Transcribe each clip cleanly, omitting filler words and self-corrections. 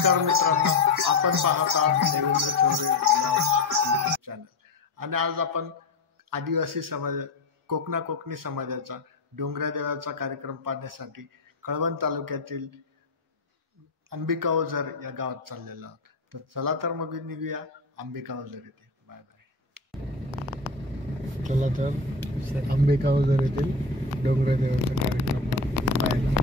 नमस्कार मित्रांनो, आपण पाहत आहात देवेंद्र चौधरी चॅनल आणि आज आपण आदिवासी समाज कोकणी समाजाचा डोंगरा देवाचा कार्यक्रम पाहण्यासाठी कळवण तालुक्यातील अंबिका ओझर या गावात चाललेलो आहोत. तर चला तर मग निघूया अंबिका ओझर येथे. Bye bye. चला तर अंबिका ओझर येथील डोंगरा देवाचा कार्यक्रम पाहायला.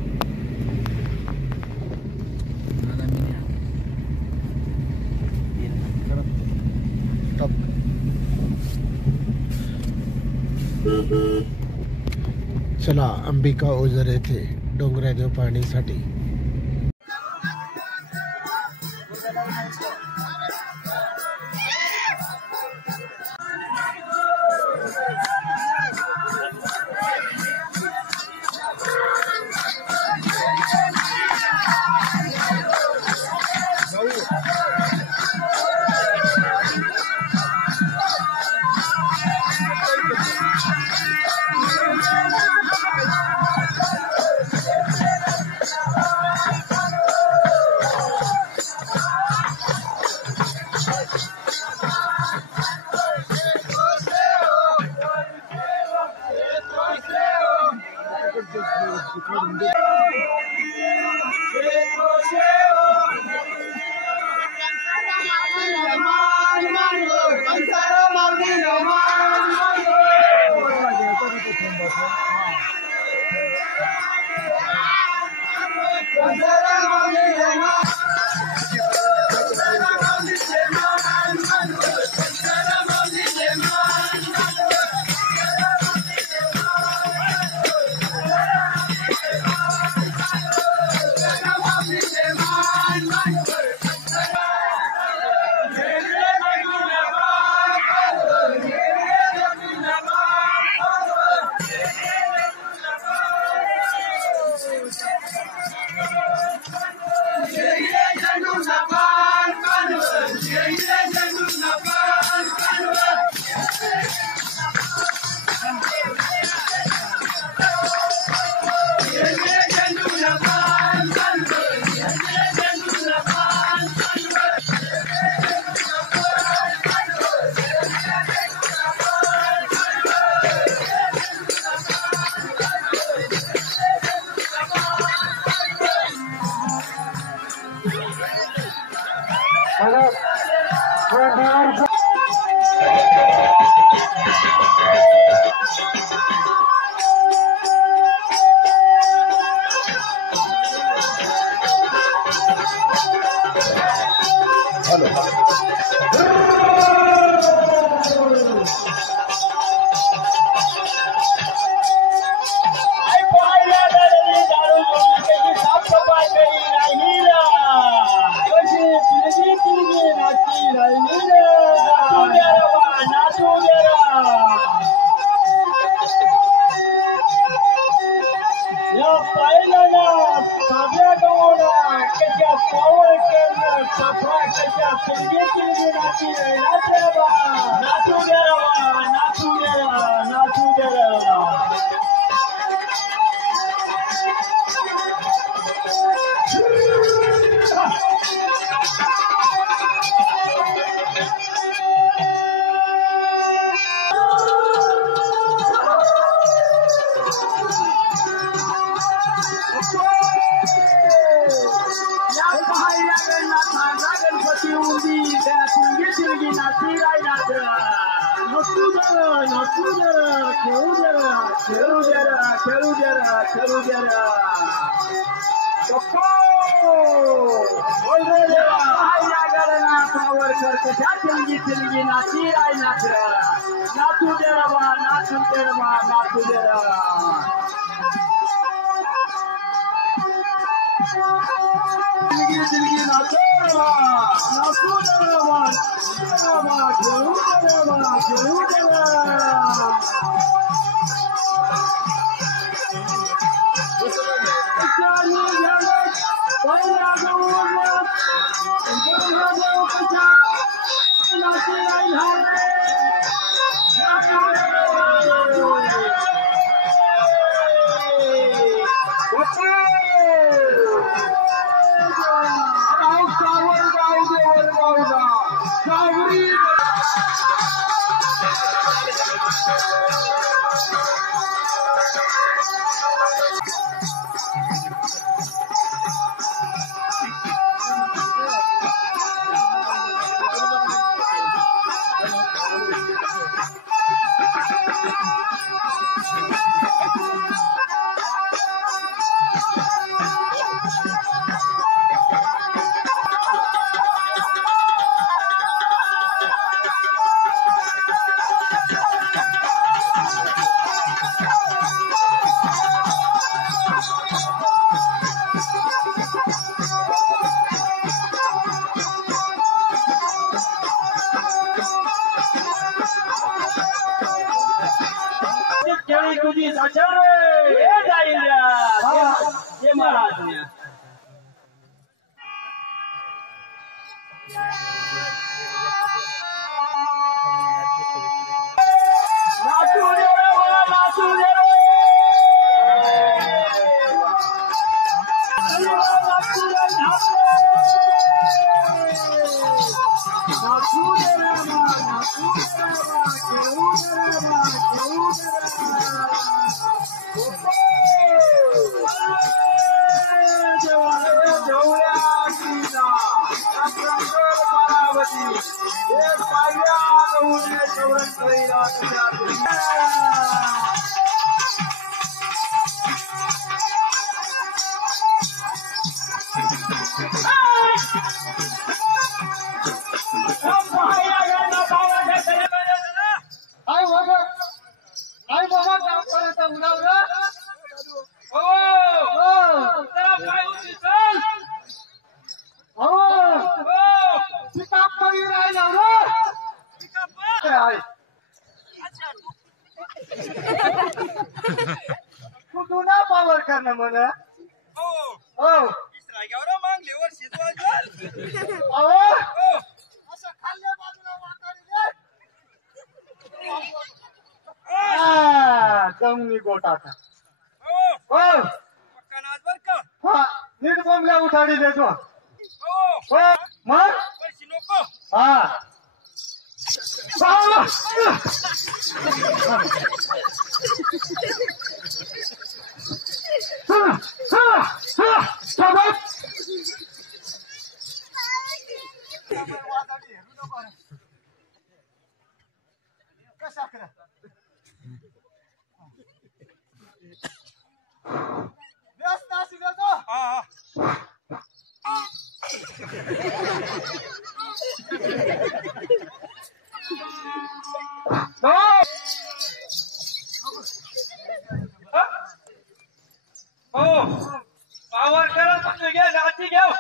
चला अंबिका ओझर येथे डोंगरादेव पाहण्यासाठी. तुझी साक्षर हे जाईल्या हे महाराज नाचू रे नाचू रे तू ना पावर करणं म्हणा हो मागले वर्षी असं खाल्ल्या बाजूला वाकाडी जमनी गोटाचा हो बर का हा नीट बोंबल्या उठाडी देतो हो मग पैसे नको हा व्यस्त असेल तो पावर करत म्हणजे घे नाची घेऊ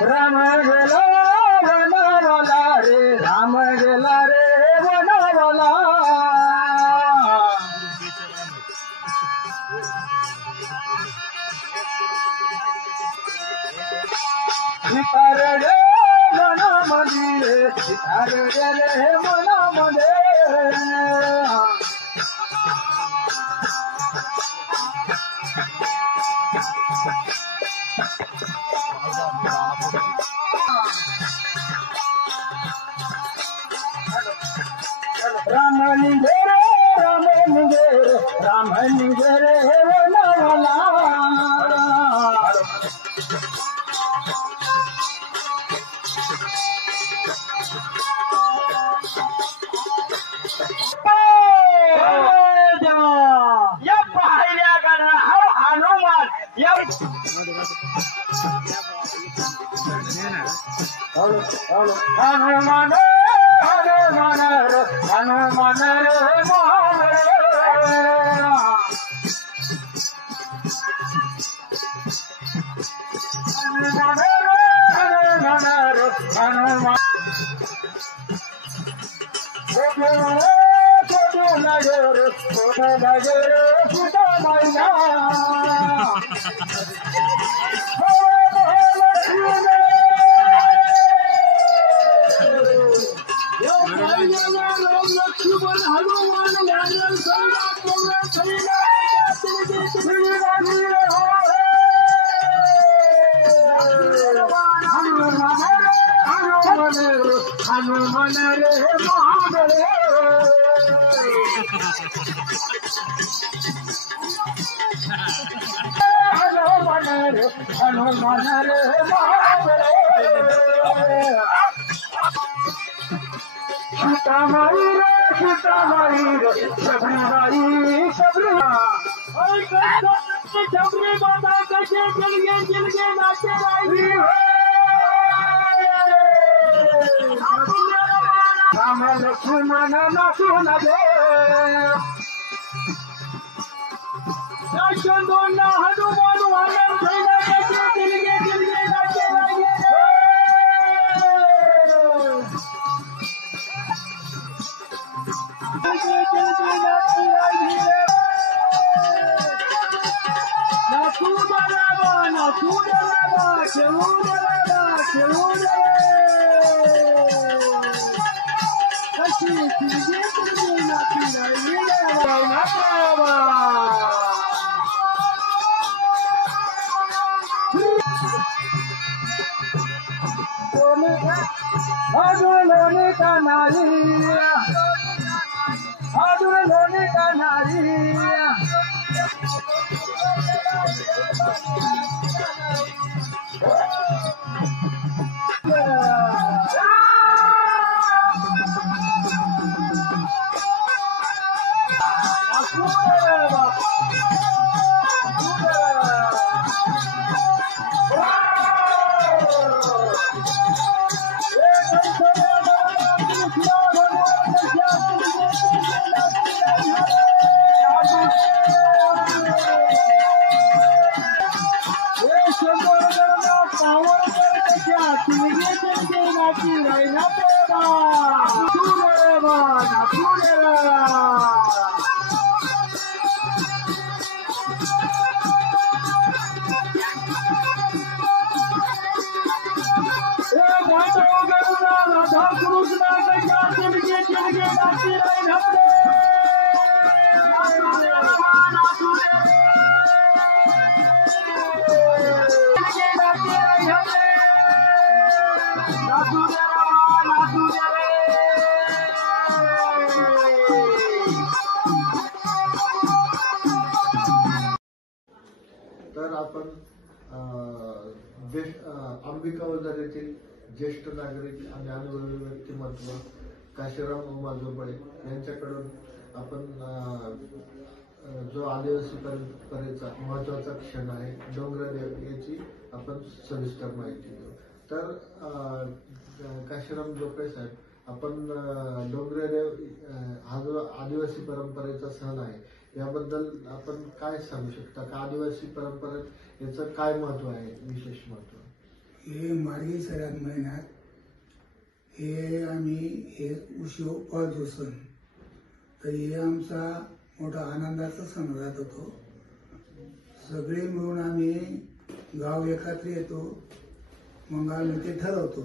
राम गेला वनावाला रे राम गेला रे वनावाला सितार रे मनामध्ये सितार रे मनामध्ये राम निघे रे वनावाला हनुमान हनुमान हनुमान हनुमान हनुमान रे महाबले हनुमान रे महाबले सीतामाई रे सीतामाई रे शबरी शबरी शबरी माता कैसे चल गए नाचे राई राम लक्ष्मण नाचून गे हनुमान वालन थैला कैसे चल गए नाचे राई तर आपण अंबिका बाजार येथील ज्येष्ठ नागरिक आणि अनुभवी व्यक्तिमत्व काशीराम उमाजोबळे यांच्याकडून आपण जो आदिवासी परंपरेचा महत्वाचा क्षण आहे डोंगरदेव याची आपण सविस्तर माहिती देऊ. तर काशीराम जोपळे साहेब, आपण डोंगरदेव हा जो आदिवासी परंपरेचा सण आहे याबद्दल आपण काय सांगू शकता का? आदिवासी परंपरेत याचं काय महत्व आहे, विशेष महत्व? हे मार्गशी श्रावण महिन्यात हे आम्ही हे उत्सव पाळतो सण. तर हे आमचा मोठा आनंदाचा सण राहत होतो. सगळे मिळून आम्ही गाव एकत्र येतो. मग आम्ही ते ठरवतो.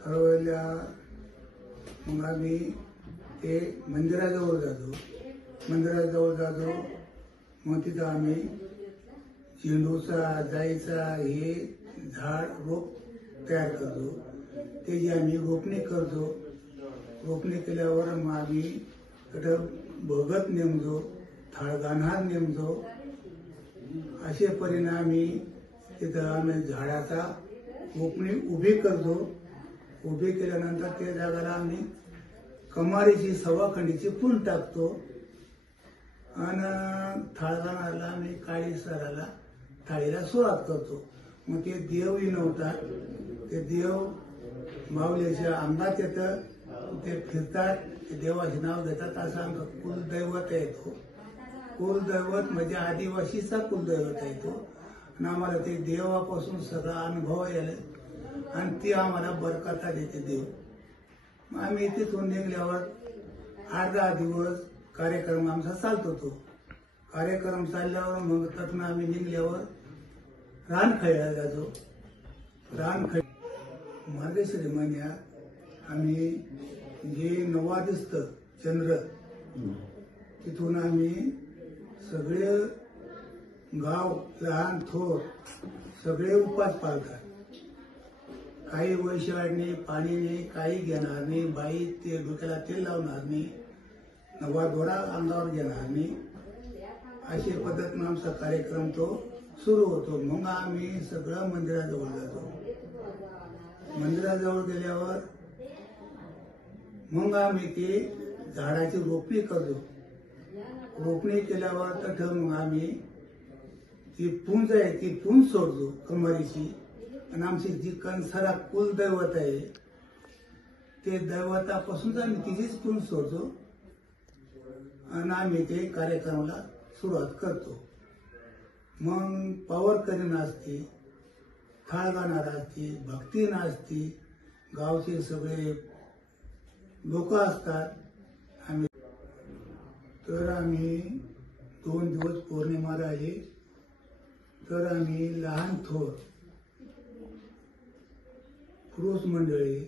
ठरवल्या मग आम्ही ते मंदिराजवळ जातो. मग तिथं आम्ही झेंडूचा जाईचा हे झाड रोप तयार करतो. त्याची आम्ही रोपणी करतो. रोपणी केल्यावर मग आम्ही तिथं भगत नेमतो, थाळगाणहार नेमतो. असे परिणामी तिथं आम्ही झाडाचा रोपणी उभी करतो. उभी केल्यानंतर त्या जागाला आम्ही कमारीची सव्वाखंडीची पूण टाकतो. आणि थाळगाणाला आम्ही काळी सराला थाळीला सुरुवात करतो. मग ते देव विनवतात, ते देव माऊलीच्या अंगात येतं, ते फिरतात, ते देवाचे नाव घेतात. असं आमचं कुलदैवत आहे तो. कुलदैवत म्हणजे आदिवासीचा कुलदैवत आहे तो. आणि आम्हाला ते देवापासून सगळा अनुभव यायला आणि ती आम्हाला बरकता देते देव. मग आम्ही तिथून निघल्यावर 8-10 दिवस कार्यक्रम आमचा चालतो. तो कार्यक्रम चालल्यावर मग त्यातून आम्ही निघल्यावर रानखळ्याला जातो. रानखळी मार्गशीर महिन्यात आम्ही जे नवा दिसतं चंद्र, तिथून आम्ही सगळे गाव लहान थोर सगळे उपास पाळतात. काही वैशाळ नाही, पाणी नाही, काही घेणार नाही. बाई ते डोक्याला तेल लावणार नाही, नवा दोरा अंगावर घेणार नाही. अशी पद्धतीनं आमचा कार्यक्रम तो सुरू होतो. मग आम्ही सगळं मंदिराजवळ जातो. मंदिराजवळ गेल्यावर मग आम्ही ते झाडाची रोपणी करतो. रोपणी केल्यावर तर मग आम्ही ती पुंज आहे ती पुंज सोडतो कमारीची. आणि आमची जी कणसाला कुलदैवत आहे ते दैवतापासूनच आम्ही तिचीच पुंज सोडतो आणि आम्ही ते कार्यक्रमाला सुरुवात करतो. मग पावरकरी नाचते, थाळ गाणार असते, भक्ती नाचते, गावचे सगळे लोक असतात. आम्ही 2 दिवस पौर्णिमा राहिली तर आम्ही लहान थोर पुरुष मंडळी,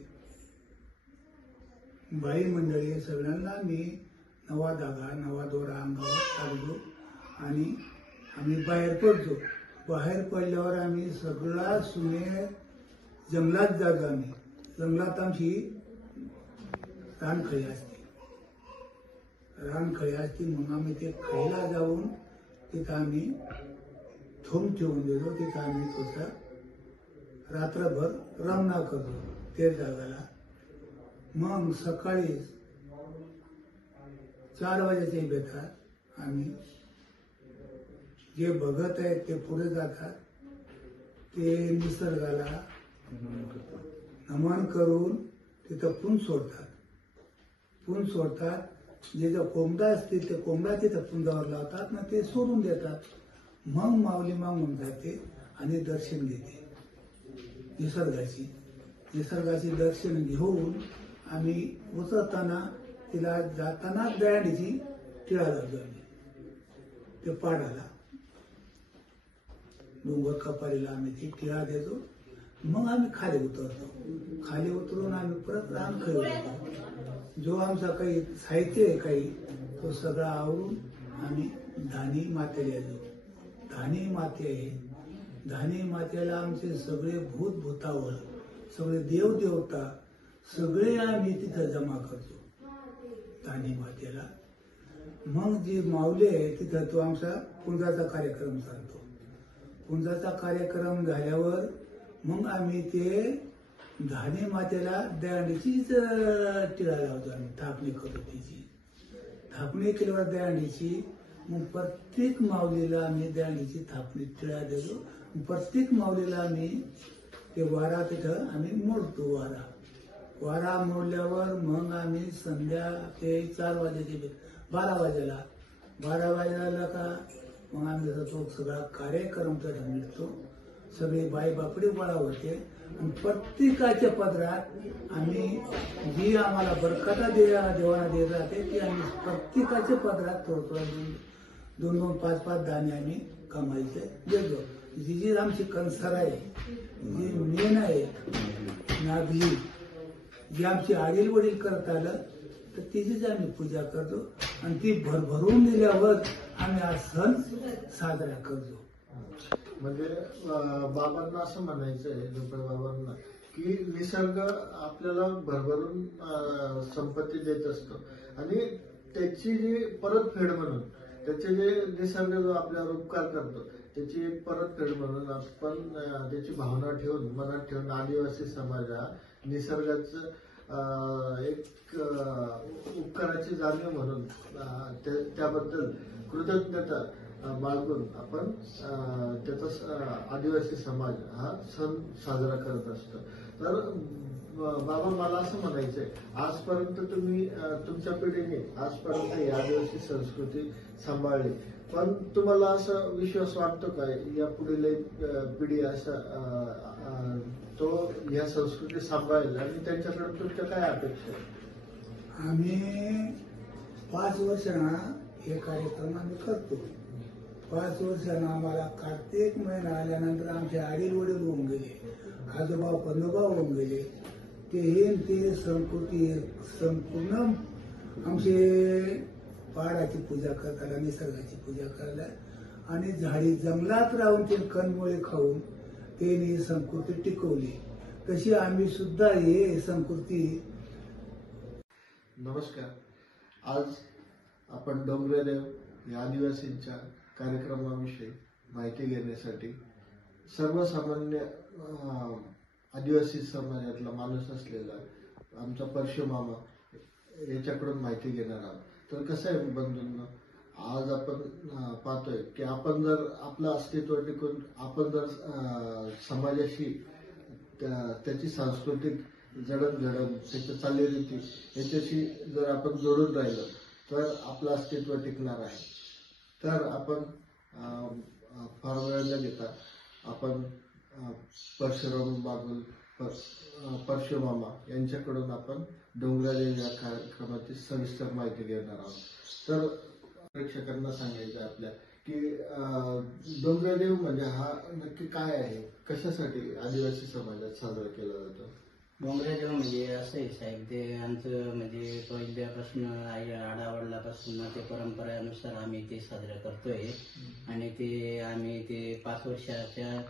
बाई मंडळी सगळ्यांना आम्ही नवा धागा नवा दोरा अंगावर टाकतो आणि आम्ही बाहेर पडतो. बाहेर पडल्यावर आम्ही सगळा सुने जंगलात जातो. आम्ही जंगलात आमची रानखळी असते. रानखळी असते मग आम्ही ते खळीला जाऊन तिथं आम्ही थोम ठेवून देतो. तिथं आम्ही थोडसा रात्रभर रमणा करतो ते जागाला. मग सकाळी 4 वाजेच्या बेतात आम्ही जे भगत आहेत ते पुढे जातात. ते निसर्गाला नमन करून तिथं पुंज सोडतात. पुंज सोडतात. जे कोंबडा असते ते कोंबडा तिथं पुंजावर लावतात ना ते सोडून देतात. मग माऊली मागून जाते आणि दर्शन घेते निसर्गाची दर्शन घेऊन आम्ही उतरताना तिला जाताना दँडीची टिळा लावतो. आम्ही ते पाडाला डोंगर कपारीला आम्ही ती टिळा देतो. मग आम्ही खाली उतरतो. खाली उतरून आम्ही परत रानखळी होतो. जो आमचा काही साहित्य आहे काही तो सगळा आवरून आम्ही धानी मातेला येतो. धानी माते आहे. धानी मातेला आमचे सगळे भूत भूतावळ सगळे देव देवता सगळे आम्ही तिथं जमा करतो धानी मातेला. मग जी माऊली आहे तिथं तो आमचा पुंजाचा कार्यक्रम चालतो. पुंजाचा कार्यक्रम झाल्यावर मग आम्ही ते धानी मातेला दयांडीचीच टिळा लावतो. आम्ही थापणी करतो. तिची थापणी केल्यावर दयांडीची मग प्रत्येक माऊलीला आम्ही दयांडीची थापणी टिळा देतो. प्रत्येक माऊलीला आम्ही ते वारा तिथं आम्ही मोडतो. वारा मोडल्यावर मग आम्ही संध्या ते 4 वाजेचे 12 वाजेला का मग आम्ही तो सगळा कार्यक्रम तिथं मिळतो. सगळे बाई बापडी गोळा होते आणि प्रत्येकाच्या पदरात आम्ही जी आम्हाला बरकता देवाना देत जाते ती आम्ही प्रत्येकाच्या पदरात थोडं 2-2, 5-5 दाणे आम्ही कमाईचे देतो. जी आमची कणसर आहे, जी मेन आहे नागली, जी आमची आडील वडील करत आलं तर तिचीच आम्ही पूजा करतो आणि ती भरभरून दिल्यावर आम्ही हा सण साजरा करतो. म्हणजे बाबांना असं म्हणायचं आहे झोपळे बाबांना की निसर्ग आपल्याला भरभरून संपत्ती देत असतो आणि त्याची जी परतफेड म्हणून त्याचे जे निसर्ग जो आपल्यावर उपकार करतो त्याची एक परतफेड म्हणून आपण त्याची भावना ठेवून मनात ठेवून आदिवासी समाज हा निसर्गाचं एक उपकाराची जाणीव म्हणून त्याबद्दल कृतज्ञता बाळगून आपण त्याचा आदिवासी समाज हा सण साजरा करत असतो. तर बाबा, मला असं म्हणायचंय, आजपर्यंत तुम्ही तुमच्या पिढीने आजपर्यंत ही आदिवासी संस्कृती सांभाळली, पण तुम्हाला असं विश्वास वाटतो का या पुढील पिढी असं तो या संस्कृती सांभाळेल आणि त्यांच्याकडे तुमच्या काय अपेक्षा आहे? आम्ही 5 वर्षांना हे कार्यक्रम आम्ही करतो. 5 वर्षांना आम्हाला कार्तिक महिना आल्यानंतर आमचे आडील वडील होऊन गेले, आजोबा पंजोबा होऊन गेले. ते संस्कृती संपूर्ण आमचे पहाडाची पूजा करताना, निसर्गाची पूजा करायला आणि झाडी जंगलात राहून ते कंदमुळे खाऊन त्यांनी संस्कृती टिकवली. तशी आम्ही सुद्धा हे संस्कृती. नमस्कार. आज आपण डोंगरेदेव या आदिवासींच्या कार्यक्रमाविषयी माहिती घेण्यासाठी सर्वसामान्य आदिवासी समाजातला माणूस असलेला आमचा परशुमामा याच्याकडून माहिती घेणार आहोत. तर कसं आहे बंधूंनो, आज आपण पाहतोय की आपण जर आपलं अस्तित्व टिकून आपण जर समाजाशी त्याची सांस्कृतिक जडणघडण, त्याच्या चालीरीती याच्याशी जर आपण जोडून राहिलो तर आपलं अस्तित्व टिकणार आहे. तर आपण फार वेळ न घेता आपण परशुराम बागुल परशुमामा यांच्याकडून आपण डोंगरादेव या कार्यक्रमाची सविस्तर माहिती घेणार आहोत. तर प्रेक्षकांना सांगायचं आपल्या की डोंगरादेव म्हणजे हा नक्की काय आहे, कशासाठी आदिवासी समाजात साजरा केला जातो? डोंगरादेव म्हणजे असं आहे साहेब, ते आमचं म्हणजे पहिल्यापासून आई आडावडिलापासून ते परंपरेनुसार आम्ही ते साजरा करतोय. आणि ते आम्ही ते 5 वर्षाच्या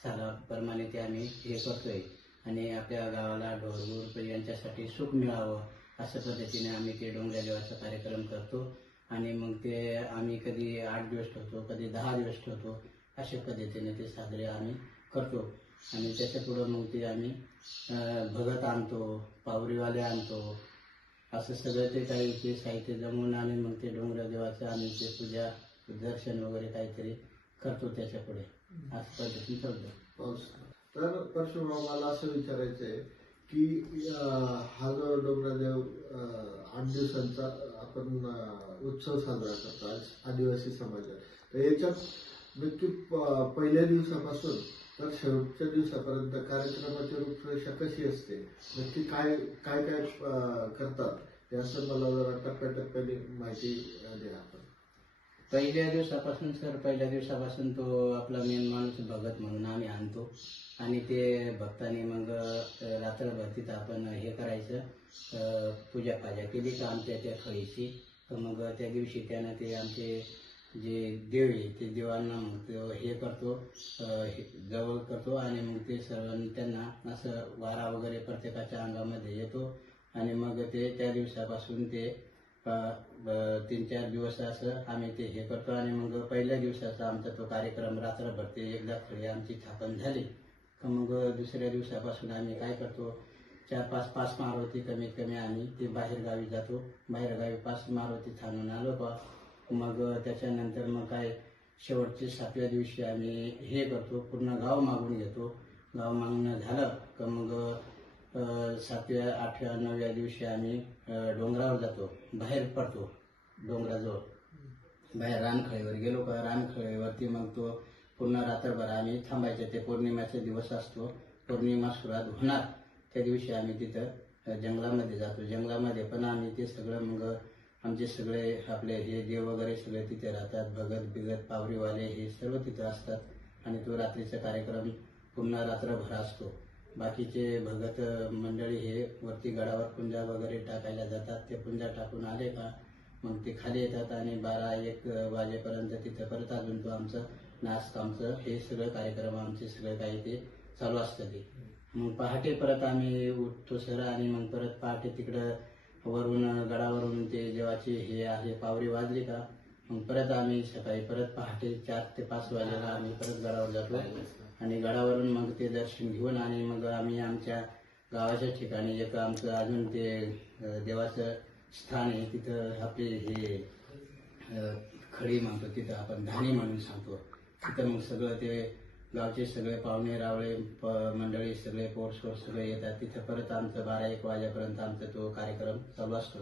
सालाप्रमाणे ते आम्ही हे करतोय. आणि आपल्या गावाला ढोरगुर यांच्यासाठी सुख मिळावं अशा पद्धतीने आम्ही ते डोंगरादेवाचा कार्यक्रम करतो. आणि मग ते आम्ही कधी 8 दिवस ठेवतो, कधी 10 दिवस ठेवतो, अशा पद्धतीने ते साजरे आम्ही करतो. आणि त्याच्या पुढं मग ते आम्ही भगत आणतो, पावरीवाले आणतो, असं सगळं ते काही ते साहित्य जमवून आणि मग ते डोंगरादेवाचं आम्ही ते पूजा दर्शन वगैरे काहीतरी करतो त्याच्या पुढे, असं पद्धतीने चालतो. तर परशुरामाला असं विचारायचं आहे की हा जो डोंगरादेव 8 दिवसांचा आपण उत्सव साजरा करतो आदिवासी समाजात, तर याच्यात नक्की पहिल्या दिवसापासून तर शेवटच्या दिवसापर्यंत कार्यक्रमाची रूपरेषा कशी असते, नक्की काय काय काय करतात याचं मला जरा टप्प्याटप्प्याने माहिती द्या आपण. पहिल्या दिवसापासून तो आपला मेन माणूस भगत म्हणून आम्ही आणतो. आणि ते भक्तांनी मग रात्रभर तिथं आपण हे करायचं, पूजापाजा केली का आमच्या त्या खळीची. तर मग त्या दिवशी त्यानं ते आमचे जे देव आहे ते देवांना मग हे करतो, जवळ करतो. आणि मग ते सर्व त्यांना असं वारा वगैरे प्रत्येकाच्या अंगामध्ये येतो. आणि मग ते त्या दिवसापासून ते 3-4 दिवस असं आम्ही ते हे करतो. आणि मग पहिल्या दिवसाचा आमचा तो कार्यक्रम रात्रभर ते एकदा खळी आमची स्थापन झाली तर मग दुसऱ्या दिवसापासून आम्ही काय करतो, 4-5 मारुती कमीत कमी आम्ही ते बाहेरगावी जातो. बाहेरगावी 5 मारुती थांबून आलो का मग त्याच्यानंतर मग काय शेवटच्या 7व्या दिवशी आम्ही हे करतो, पूर्ण गाव मागून घेतो. गाव मागणं झालं का मग 7व्या, 8व्या, 9व्या दिवशी आम्ही डोंगरावर जातो, बाहेर पडतो. डोंगराजवळ बाहेर रानखळीवर गेलो का रानखळीवरती मग तो पूर्ण रात्रभर आम्ही थांबायचं. ते पौर्णिमेचा दिवस असतो, पौर्णिमा सुरुवात होणार त्या दिवशी आम्ही तिथं जंगलामध्ये जातो. जंगलामध्ये पण आम्ही ते सगळं मग आमचे सगळे आपले हे देव वगैरे सगळे तिथे राहतात, भगत बिगत पावरीवाले हे सर्व तिथं असतात. आणि तो रात्रीचा कार्यक्रम पूर्ण रात्रभर असतो. बाकीचे भगत मंडळी हे वरती गडावर पुंजा वगैरे टाकायला जातात. ते पुंजा टाकून आले का मग ते खाली येतात आणि 12-1 वाजेपर्यंत तिथं परत अजून तो आमचं नाचकामचं हे सगळं कार्यक्रम आमचे सगळं काही ते चालू असतं. ते मग पहाटे परत आम्ही उठतो सर. आणि मग परत पहाटे तिकडं वरून गडावरून ते देवाची हे आहे पावरी वाजली का मग परत आम्ही सकाळी परत पहाटे 4 ते 5 वाजेला आम्ही परत गडावर जातो. आणि गडावरून मग ते दर्शन घेऊन आणि मग आम्ही आमच्या गावाच्या ठिकाणी एक आमचं अजून ते देवाचं स्थान आहे तिथं आपले हे खडी म्हणतो, तिथं आपण घाणी म्हणून सांगतो. तिथं मग सगळं ते गावचे सगळे पाहुणे रावळे मंडळी सगळे पोरसोर सगळे येतात. तिथं परत आमचं 12-1 वाजेपर्यंत आमचा तो कार्यक्रम चालू असतो.